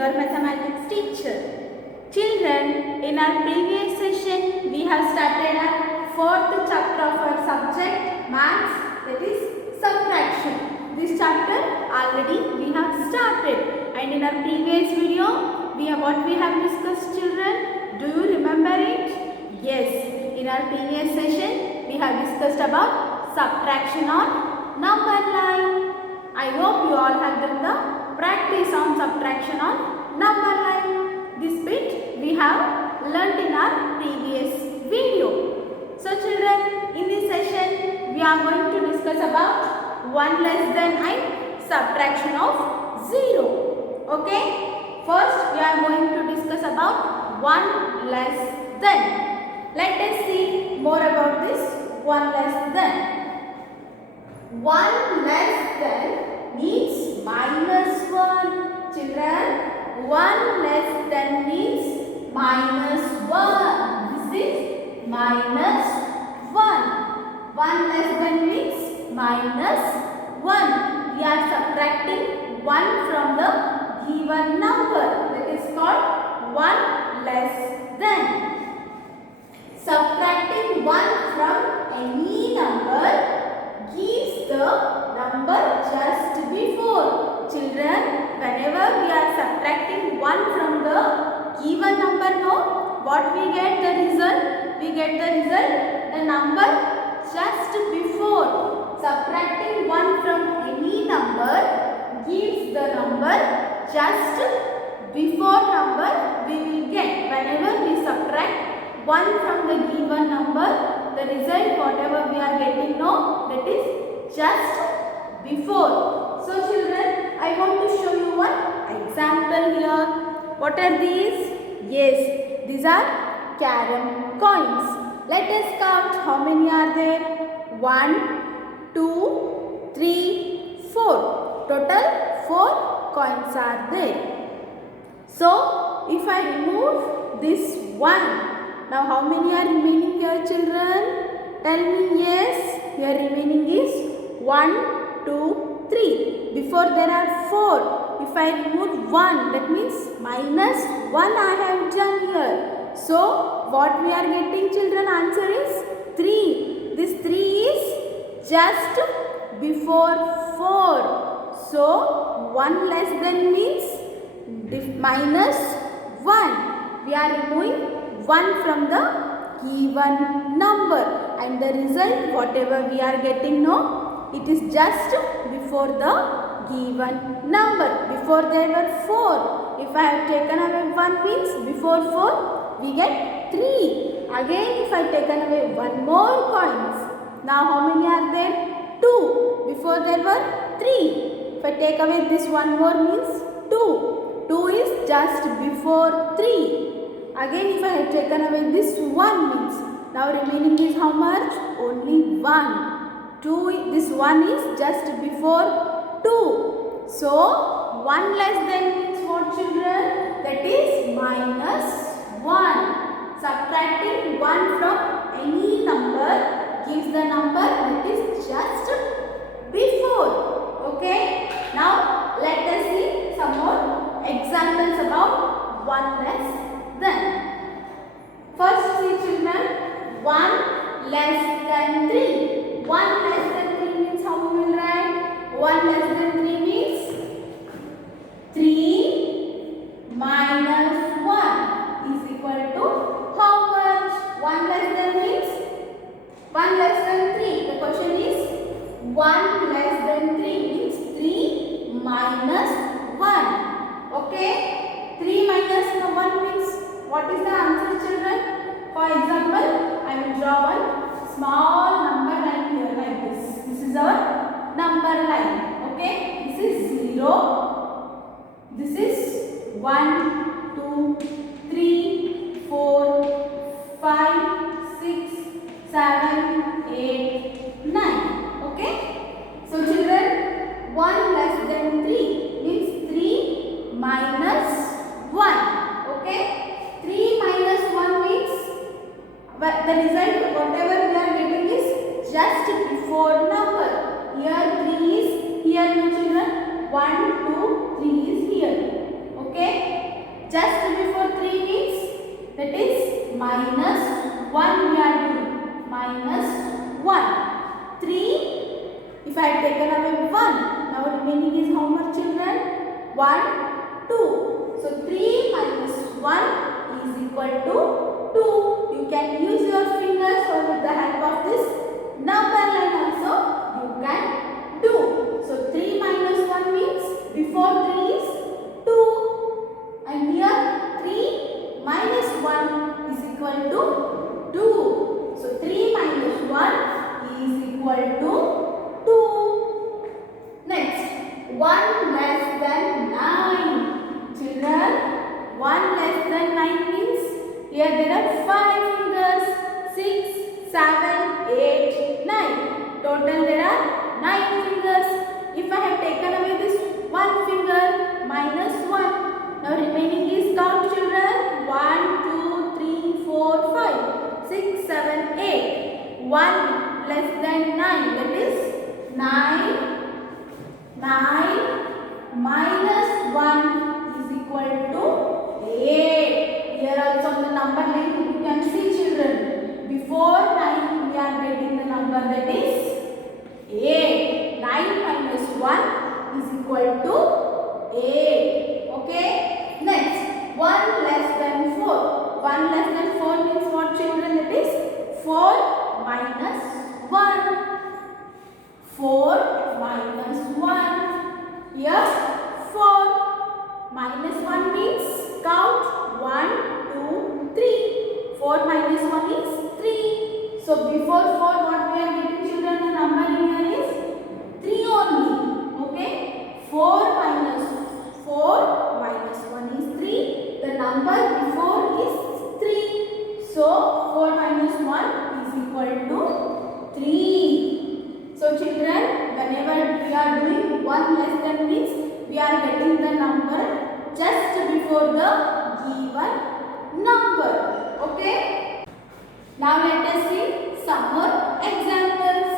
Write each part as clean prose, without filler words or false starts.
your mathematics teacher. Children, in our previous session, we have started our fourth chapter of our subject, maths, that is subtraction. This chapter already we have started, and in our previous video, what we have discussed, children. Do you remember it? Yes, in our previous session, we have discussed about subtraction on number line. I hope you all have done the practice on subtraction on number line. This bit we have learnt in our previous video. So children, in this session, we are going to discuss about 1 less than and subtraction of 0. Okay? First, we are going to discuss about 1 less than. Let us see more about this 1 less than. 1 less than means minus 1. Children, 1 less than means minus 1. This is minus 1. 1 less than means minus 1. We are subtracting 1 from the given number. That is called 1 less than. Subtracting 1 from any number gives the number just before. Children, whenever we are subtracting 1 from the given number, no, what we get the result? We get the result, the number just before. Subtracting 1 from any number gives the number just before number we will get. Whenever we subtract 1 from the given number, the result whatever we are getting now, that is just before. So children, I want to show you one example here. What are these? Yes, these are carom coins. Let us count how many are there. 1, 2, 3, 4. Total 4 coins are there. So if I remove this 1, now how many are remaining here, children? Tell me. Yes, here remaining is 1, 2, 3. Before there are 4. If I remove 1, that means minus 1 I have done here. So what we are getting, children? Answer is 3. This 3 is just before 4. So 1 less than means minus 1. We are removing 1 from the given number, and the result whatever we are getting now, it is just before the given number. Before there were 4. If I have taken away 1 means before 4 we get 3. Again if I taken away 1 more coins, now how many are there? 2. Before there were 3. If I take away this 1 more means 2. 2 is just before 3. Again if I have taken away this 1 means, now remaining is how much? Only 1. 2, this 1 is just before 2. So 1 less than means what, children? That is minus 1. Subtracting 1 from any number gives the number that is just before. Okay. Now let us see some more examples about 1 less than. First see, children, 1 less than 3. 1 less than 3 means how we will write? 1 less than 3 means 3 minus 1 is equal to how much? 1 less than means 1 less than 3. The question is 1 less than 3 means 3 minus 1. Okay? 3 minus 1 means what is the answer, children? For example, I will draw one small number line here like this. This is our number line. Okay? This is 0. This is 1, 2, 3, 4, 5, 6, 7, 8, 9. Okay? So children, 1 less than 3 means 3 minus 1. Okay? 3 minus 1 means, but the result whatever we are getting is just before number. Here 3 is here, children. 1, 2, 3 is here. Okay. If I have taken away 1, now remaining is how much, children? 1, 2. So 3 minus 1 is equal to 2. You can use your fingers or with the help of this number line also you can do. So 3 minus 1 means before 3 is 2, and here 3 minus 1 is equal to 2. So 3 minus 1 is equal to 2. Next, 1 less than 9. Children, 1 less than 9 means here there are 5 fingers. 6, 7, 8, 9. Total there are 9 fingers. If I have taken away this 1 finger minus 1, now remaining is count, children. 1, 2, 3, 4, 5, 6, 7, 8. 1 less than 9, that is 9. 9 minus 1 is equal to 8. Here also the number line you can see, children. Before 9 we are getting the number that is 8. 9 minus 1 is equal to 8. Okay. Next, 1 less than 4. 1 less than 4 means what, children? It is 4 minus 1. 4 minus 1. Here 4. Minus 1 means count 1, 2, 3. 4 minus 1 is 3. So before 4 what we are getting, children? The number here is 3 only. Okay. 4 minus 1 is 3. The number before is 3. So 4 minus 1 is equal to 3. So children, whenever we are doing 1 less than means we are getting the number just before the given number. Okay. Now let us see some more examples.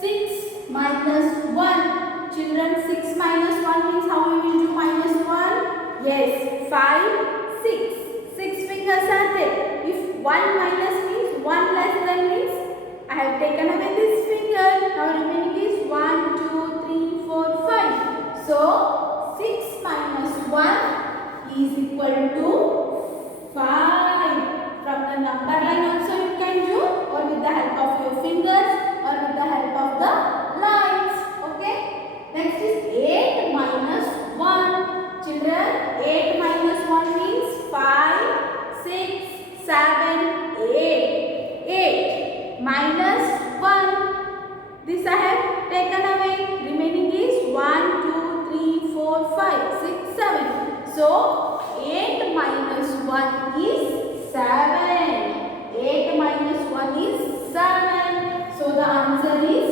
6 minus 1. Children, 6 minus 1 means how we will do minus 1? Yes, 5, 6. 6 fingers are there. If 1 minus means 1 less than means I have taken away this finger. Now remaining is 1, 2, 3, 4, 5. So 6 minus 1 is equal to 5. From the number line also you can do, or with the help of your fingers, or with the help of the lines. Okay. Next is 8 minus 1. Children, 8 minus 1 means 5, 6, 7, 8. 8 minus 1. This I have taken away. Remaining is 1, 2, 3, 4, 5, 6, 7. So 8 minus 1 is 7. 8 minus 1 is 7. So the answer is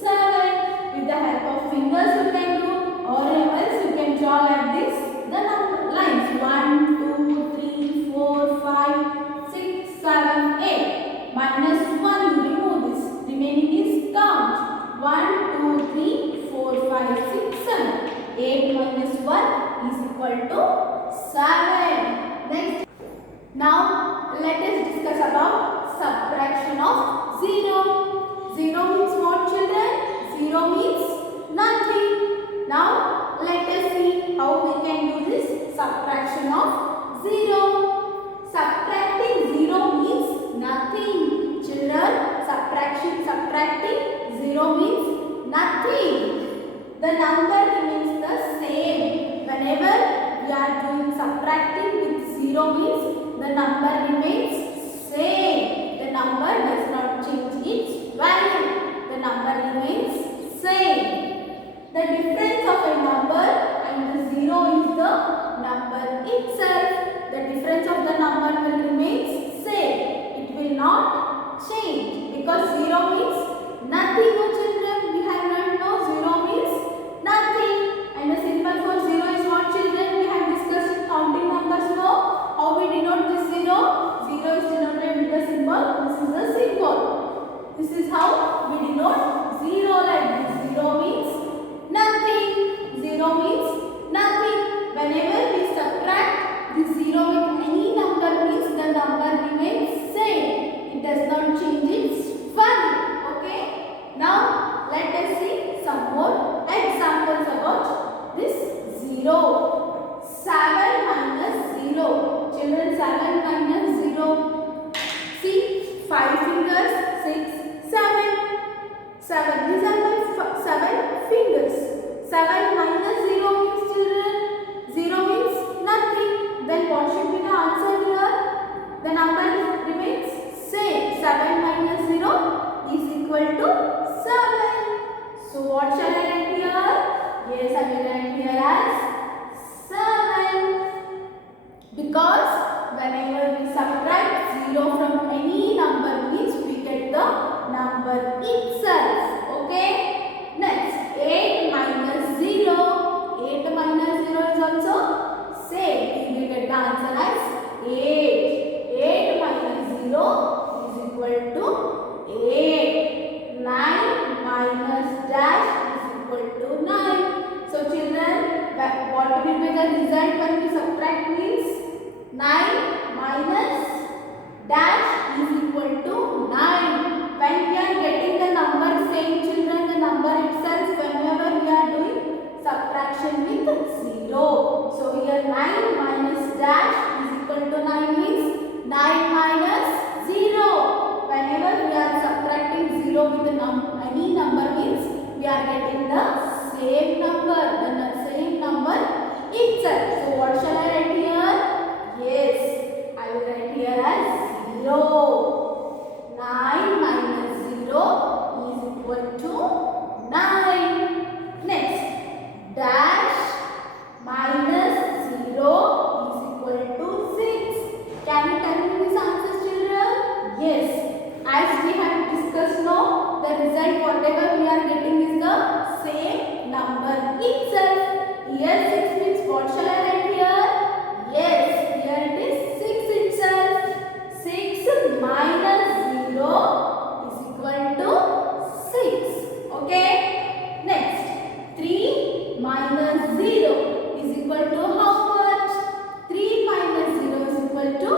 7. With the help of fingers you can do, or else you can draw like this the number lines. 1, 2, 3, 4, 5, 6, 7, 8. Minus 1 you remove this. Remaining is count. 1, 2, 3, 4, 5, 6, 7. 8 minus 1 is equal to 7. Next. Now let us discuss about subtraction of 0. 0 means what, children? 0 means nothing. Now let us see how we can do this subtraction of 0. Subtracting 0 means nothing. Children, subtracting 0 means nothing. The number remains the same. Whenever we are doing subtracting with 0 means the number remains same. The number does not change its value. The number remains same. The difference of a number and the 0 is the number itself. The difference of the number will remain same. It will not change, because 0 means nothing. Oh children, we have learned now 0 means nothing. And the symbol for 0 is what, children? We have discussed in counting numbers now. How we denote this 0? 0 is denoted with the symbol. This is the symbol. This is how we denote 0 like this. 0 means nothing. 0 means nothing. Whenever we subtract this 0 with any number means 7. These are my 7 fingers. 7 minus 0 means children. 0 means nothing. Then what should be the answer here? The number remains same. 7 minus 0 is equal to 7. So what shall I write here? Yes, I will write here as 7. Because whenever we subtract 0 from any number means we get the number itself. Okay? Next, 8 minus 0. 8 minus 0 is also same. We will get the answer as 8. 8 minus 0 is equal to 8. 9 minus dash is equal to 9. So children, what will be the result when we subtract means? 9 minus dash is equal to 9. When we are getting the number same children, the number itself, whenever we are doing subtraction with 0. So here 9 minus dash is equal to 9 means 9 minus 0. Whenever we are subtracting 0 with any number means we are getting the same number, itself. So what shall I write here? Yes, I will write here as 0. 9 minus 0 is equal to 9. Next, dash minus 0 is equal to 6. Can you tell me this answer, children? Yes, as we have discussed now, the result whatever we are getting is the same number itself. Here 6 means what shall I write here? Yes, here it is 6 itself. 6 minus 0 is equal to 6. Okay? Next, 3 minus 0 is equal to how much? 3 minus 0 is equal to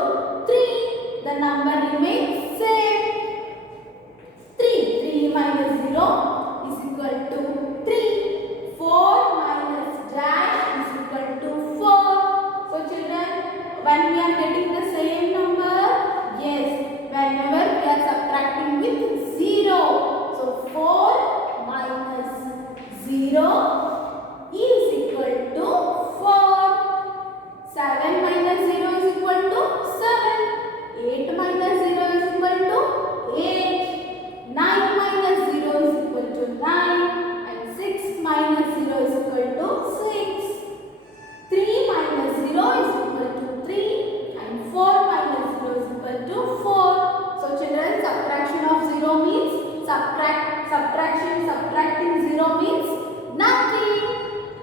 3. The number remains same. 3 minus 0 is equal to 3. 4 minus dash is equal to 4. So children, when we are getting the same number, yes, whenever we are subtracting with 0. So 4 minus 0 is equal to 4. 7 minus 0 is equal to 7. 8 minus 0 is equal to 8. 9 minus 0 is equal to 9. And 6 minus 0 is equal to 6. 3 minus 0 is equal to 3. And 4 minus 0 is equal to 4. So children, subtraction of 0 means subtracting 0 means nothing.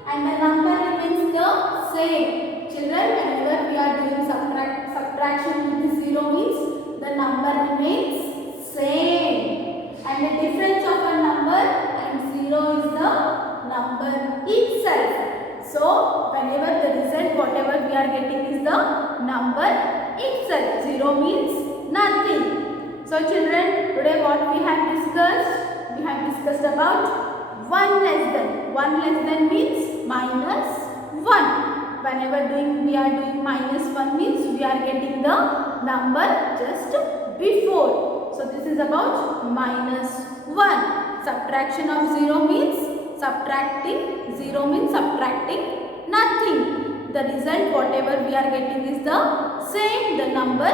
And the number remains the same. Children, whenever we are doing subtraction with 0 means the number remains same. And the difference of a number and 0 is the number itself. So, whenever the result whatever we are getting is the number itself. 0 means nothing. So, children, today what we have discussed? We have discussed about 1 less than. 1 less than means minus 1. Whenever we are doing minus 1 means we are getting the number just before. So this is about minus 1. Subtraction of 0 means subtracting. 0 means subtracting nothing. The result whatever we are getting is the same, the number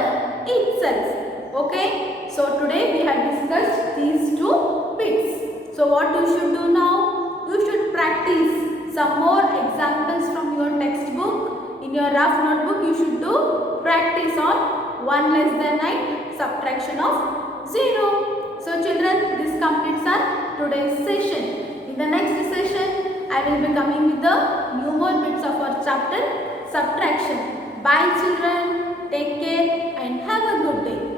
itself. Okay. So today we have discussed these two bits. So what you should do now? You should practice some more examples from your textbook. In your rough notebook you should do practice on 1 less than 9, subtraction of 0. So children, this completes our today's session. In the next session I will be coming with the new more bits of our chapter subtraction. Bye children, take care and have a good day.